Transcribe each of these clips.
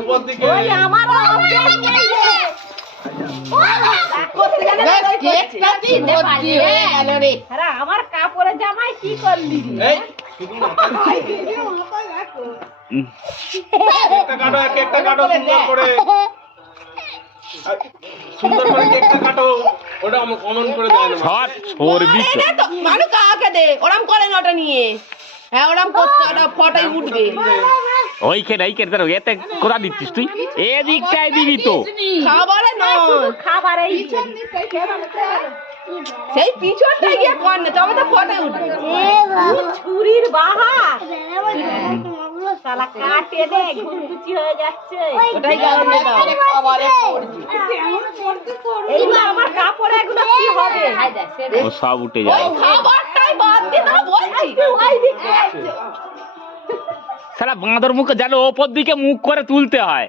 উপর দিকে ওই আমার অভ্যাস নেই রে। আরে আমার কাপড়ে জামাই কি করলি রে? এই শুধু কেকটা কাটো, কেকটা কাটো সুন্দর করে। সুন্দর করে কেকটা কাটো। ওটা অমন করে দেয় না। ছট ছড়বি তো। মানুষ কাকে দে ওরম করে না ওটা নিয়ে। হ্যাঁ ওরম করতে ওটা ফটাই উঠবে। ওইখানে দাঁড়ো এতে কোথা দিচ্ছিস তুই? এদিকটাই দিবি তো। খাবারে নয় খাবারেই সেই পিছনটাই গিয়ে কর না তবে তো ফটাই উঠবে। ছুরির বাহার শালা কাটে দে ঘুরকুচি হয়ে যাচ্ছে। ওটাই কারণে দাও। এইগুলো আমার কাপড় এগুলো কি হবে? ও সব উঠে যায়। খাবারটাই বাদ দিয়ে দাও বলছি। সারা বাঁদর মুখে জানো ওপর দিকে মুখ করে তুলতে হয়।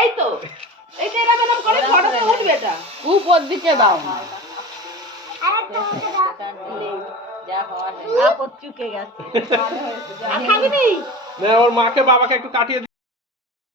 এই তো এইটা এরকম করে ফটাতে উঠবে এটা। উপর দিকে দাও। আপদ চুকে গেছে। খাবি নি? না ওর মাকে বাবাকে একটু কাটিয়ে